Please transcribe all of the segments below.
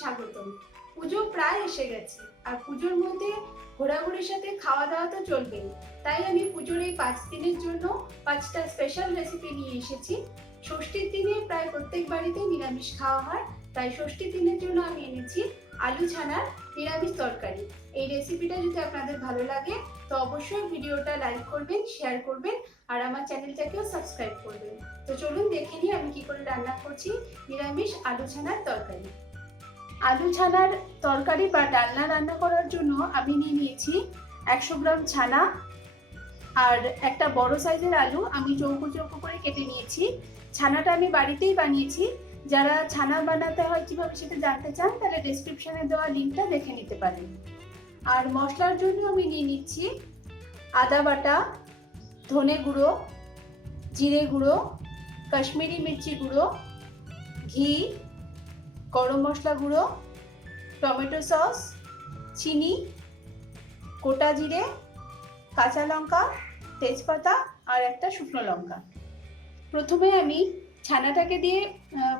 স্বাগতম। পুজো প্রায় এসে গেছে, আর পুজোর মধ্যে ঘোরাঘুরির সাথে খাওয়া দাওয়া তো চলবেই। তাই আমি পুজোর এই 5 দিনের জন্য 5টা স্পেশাল রেসিপি নিয়ে এসেছি। ষষ্ঠীর দিনে প্রায় প্রত্যেক বাড়িতেই নিরামিষ খাওয়া হয়, তাই ষষ্ঠীর দিনের জন্য আমি এনেছি আলু ছানার নিরামিষ তরকারি। এই রেসিপিটা যদি আপনাদের ভালো লাগে তো অবশ্যই ভিডিওটা লাইক করবেন, শেয়ার করবেন, আর আমার চ্যানেলটাকেও সাবস্ক্রাইব করবেন। তো চলুন দেখে নিই আমি কি করে রান্না করছি নিরামিষ আলু ছানার তরকারি। আলু ছানার তরকারি বা ডালনা রান্না করার জন্য আমি নিয়ে নিয়েছি 100 গ্রাম ছানা আর একটা বড় সাইজের আলু আমি চৌকো চৌকো করে কেটে নিয়েছি। ছানাটা আমি বাড়িতেই বানিয়েছি। যারা ছানা বানাতে হয় কিভাবে সেটা জানতে চান তাহলে ডেসক্রিপশনে দেওয়া লিঙ্কটা দেখে নিতে পারেন। আর মশলার জন্য আমি নিয়ে নিচ্ছি আদা বাটা, ধনে গুঁড়ো, জিরে গুঁড়ো, কাশ্মীরি মির্চি গুঁড়ো, ঘি, গরম মশলা গুঁড়ো, টমেটো সস, চিনি, গোটা জিরে, কাঁচা লঙ্কা, তেজপাতা আর একটা শুকনো লঙ্কা। প্রথমে আমি ছানাটাকে দিয়ে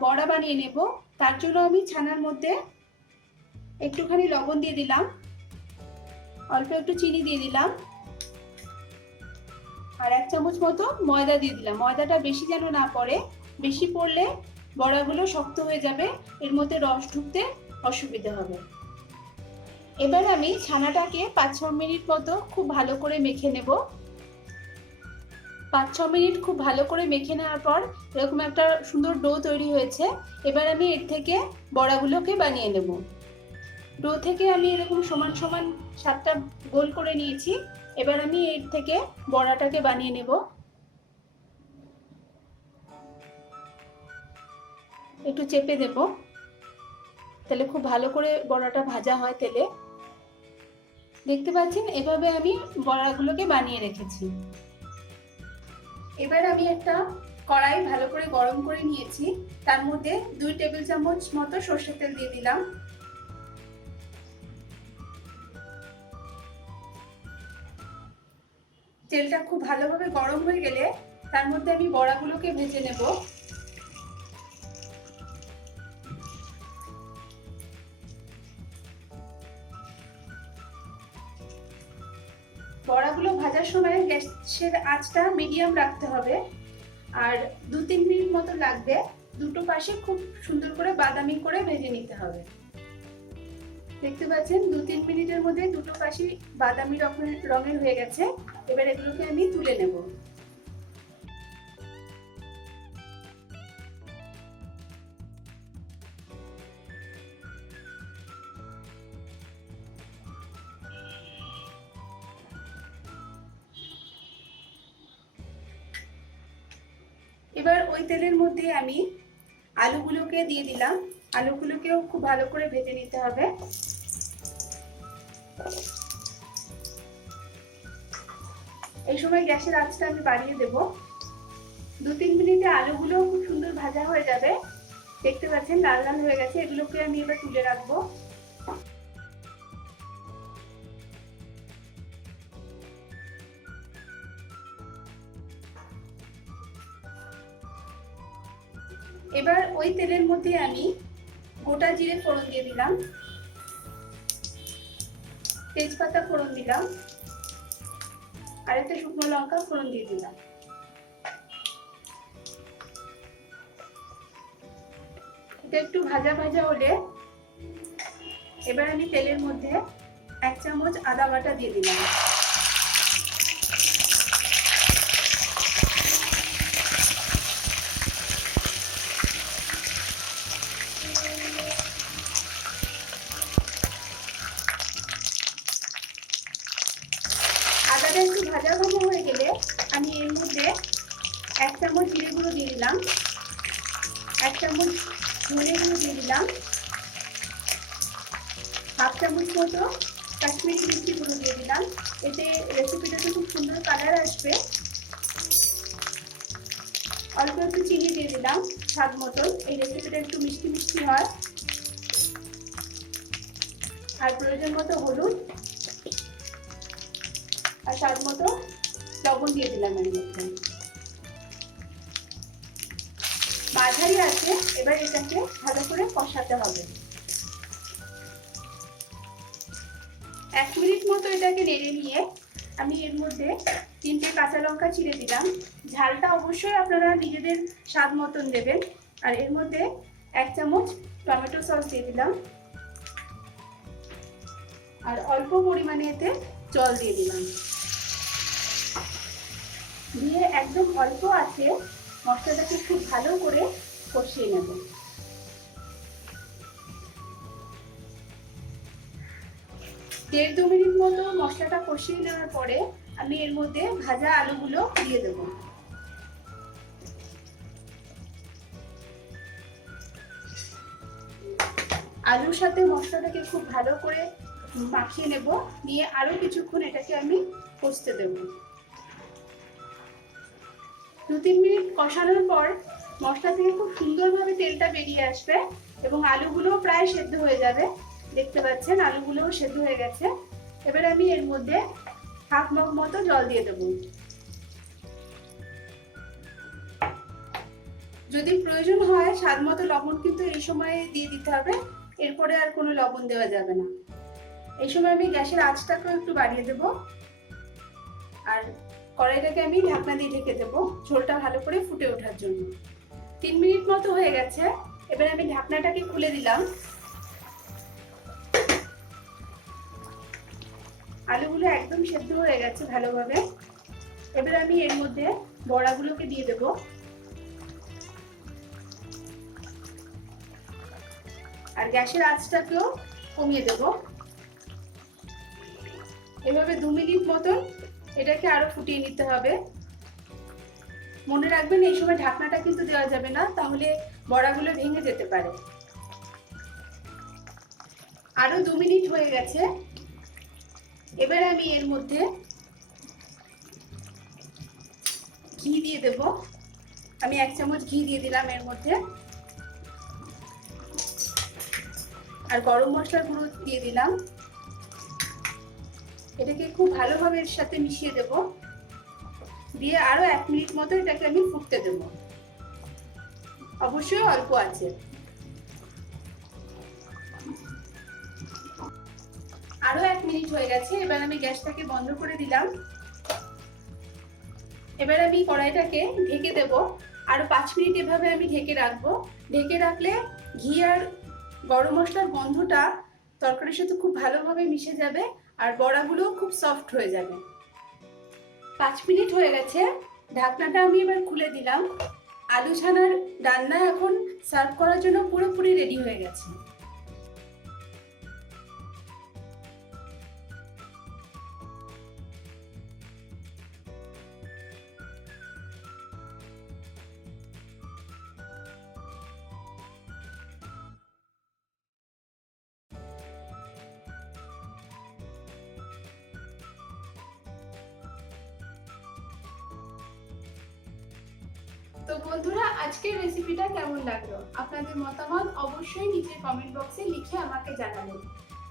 বড়া বানিয়ে নেব। তার জন্য আমি ছানার মধ্যে একটুখানি লবণ দিয়ে দিলাম, অল্প একটু চিনি দিয়ে দিলাম, আর 1 চামচ মতো ময়দা দিয়ে দিলাম। ময়দাটা বেশি যেন না পড়ে, বেশি পড়লে বড়াগুলো শক্ত হয়ে যাবে, এর মধ্যে রস ঢুকতে অসুবিধা হবে। এবার আমি ছানাটাকে 5-6 মিনিট মতো খুব ভালো করে মেখে নেব। 5-6 মিনিট খুব ভালো করে মেখে নেওয়ার পর এরকম একটা সুন্দর ডো তৈরি হয়েছে। এবার আমি এর থেকে বড়াগুলোকে বানিয়ে নেব। ডো থেকে আমি এরকম সমান সমান 7টা গোল করে নিয়েছি। এবার আমি এর থেকে বড়াটাকে বানিয়ে নেব। একটু চেপে দেব, তাহলে খুব ভালো করে বড়াটা ভাজা হয় তেলে। দেখতে পাচ্ছেন এভাবে আমি বড়াগুলোকে বানিয়ে রেখেছি। এবার আমি একটা কড়াই ভালো করে গরম করে নিয়েছি, তার মধ্যে 2 টেবিল চামচ মতো সরষের তেল দিয়ে দিলাম। তেলটা খুব ভালোভাবে গরম হয়ে গেলে তার মধ্যে আমি বড়াগুলোকে ভেজে নেব। বড়াগুলো ভাজার সময় গ্যাসের আঁচটা মিডিয়াম রাখতে হবে, আর 2-3 মিনিট মতো লাগবে। দুটো পাশে খুব সুন্দর করে বাদামি করে ভেজে নিতে হবে। দেখতে পাচ্ছেন 2-3 মিনিটের মধ্যে দুটো পাশে বাদামি রঙের হয়ে গেছে। এবার এগুলোকে আমি তুলে নেব। এবার ওই তেলের মধ্যে আমি আলুগুলোকে দিয়ে দিলাম। আলুগুলোকেও খুব ভালো করে ভেজে নিতে হবে। এই সময় গ্যাসের আঁচটা আমি বাড়িয়ে দেব। 2-3 মিনিটে আলুগুলো খুব সুন্দর ভাজা হয়ে যাবে। দেখতে পাচ্ছেন লাল লাল হয়ে গেছে। এগুলোকে আমি এবার তুলে রাখবো। এবার ওই তেলের মধ্যে আমি গোটা জিরে ফোড়ন দিয়ে দিলাম, তেজপাতা ফোড়ন দিলাম, আর একটা শুকনো লঙ্কা ফোড়ন দিয়ে দিলাম। এটা একটু ভাজা ভাজা হলে এবার আমি তেলের মধ্যে 1 চামচ আদা বাটা দিয়ে দিলাম। আদাটা একটু ভাজা ভাজা হয়ে গেলে আমি এর মধ্যে 1 চামচ জিরে গুঁড়ো দিয়ে দিলাম, 1 চামচ ধনে গুঁড়ো দিয়ে দিলাম, 1/2 চামচ মতো কাশ্মীরি মির্চি গুঁড়ো দিয়ে দিলাম। এতে রেসিপিটাতে খুব সুন্দর কালার আসবে। অল্প একটু চিনি দিয়ে দিলাম স্বাদ মতো, এই রেসিপিটা একটু মিষ্টি মিষ্টি হয়। আর প্রয়োজন মতো হলুদ আর স্বাদ মতো লবণ দিয়ে দিলাম এর মধ্যে। মাঝারি আছে, এবার এটাকে ভালো করে কষাতে হবে। 1 মিনিট মতো এটাকে নেড়ে নিয়ে আমি এর মধ্যে 3টে কাঁচা লঙ্কা চিড়ে দিলাম। ঝালটা অবশ্যই আপনারা নিজেদের স্বাদ মতন দেবেন। আর এর মধ্যে 1 চামচ টমেটো সস দিয়ে দিলাম আর অল্প পরিমাণে এতে জল দিয়ে দিলাম। দিয়ে একদম অল্প আছে মশলাটাকে খুব ভালো করে কষিয়ে নেব। 1.5-2 মিনিট মতো মশলাটা কষিয়ে নেওয়ার পরে আমি এর মধ্যে ভাজা আলুগুলো দিয়ে দেব। আলুর সাথে মশলাটাকে খুব ভালো করে মাখিয়ে নেব, নিয়ে আরো কিছুক্ষণ এটাকে আমি কষতে দেব। 2-3 মিনিট কষানোর পর মশলা থেকে খুব সুন্দরভাবে তেলটা বেরিয়ে আসবে এবং আলুগুলো প্রায় সেদ্ধ হয়ে যাবে। দেখতে পাচ্ছেন আলুগুলোও সেদ্ধ হয়ে গেছে। এবার আমি এর মধ্যে 1/2 মগ মতো জল দিয়ে দেব। যদি প্রয়োজন হয় স্বাদ মতো লবণ কিন্তু এই সময় দিয়ে দিতে হবে, এরপরে আর কোনো লবণ দেওয়া যাবে না। এই সময় আমি গ্যাসের আঁচটাকেও একটু বাড়িয়ে দেব আর কড়াইটাকে আমি ঢাকনা দিয়ে ঢেকে দেব ঝোলটা ভালো করে ফুটে ওঠার জন্য। 3 মিনিট মতো হয়ে গেছে। এবার আমি ঢাকনাটাকে খুলে দিলাম। আলুগুলো একদম সেদ্ধ হয়ে গেছে ভালোভাবে। এবার আমি এর মধ্যে বড়াগুলোকে দিয়ে দেব। আর গ্যাসের আঁচটাকেও কমিয়ে দেব। এভাবে 2 মিনিট মতন এটাকে আরো ফুটিয়ে নিতে হবে। মনে রাখবেন এই সময় ঢাকনাটা কিন্তু দেওয়া যাবে না, তাহলে বড়াগুলো ভেঙে যেতে পারে। আরো 2 মিনিট হয়ে গেছে। এবার আমি এর মধ্যে ঘি দিয়ে দেব। আমি 1 চামচ ঘি দিয়ে দিলাম এর মধ্যে আর গরম মশলার গুঁড়ো দিয়ে দিলাম। এটাকে খুব ভালোভাবে এর সাথে মিশিয়ে দেব, দিয়ে আরো 1 মিনিট মতো এটাকে আমি ফুটতে দেব, অবশ্যই অল্প আছে। আরো 1 মিনিট হয়ে গেছে। এবার আমি গ্যাসটাকে বন্ধ করে দিলাম। এবার আমি কড়াইটাকে ঢেকে দেব। আরো 5 মিনিট এভাবে আমি ঢেকে রাখবো। ঢেকে রাখলে ঘি আর গরম মশলার গন্ধটা তরকারির সাথে খুব ভালোভাবে মিশে যাবে আর বড়াগুলো খুব সফট হয়ে যাবে। 5 মিনিট হয়ে গেছে। ঢাকনাটা আমি এবার খুলে দিলাম। আলু ছানার রান্না এখন সার্ভ করার জন্য পুরোপুরি রেডি হয়ে গেছে। তো বন্ধুরা, আজকের রেসিপিটা কেমন লাগলো? আপনাদের মতামত অবশ্যই নিচে কমেন্ট বক্সে লিখে আমাকে জানাবেন।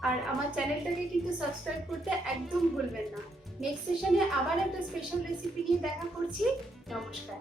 আর আমার চ্যানেলটাকে কিন্তু সাবস্ক্রাইব করতে একদম ভুলবেন না। নেক্সট সেশনে আবার একটা স্পেশাল রেসিপি নিয়ে দেখা করছি। নমস্কার।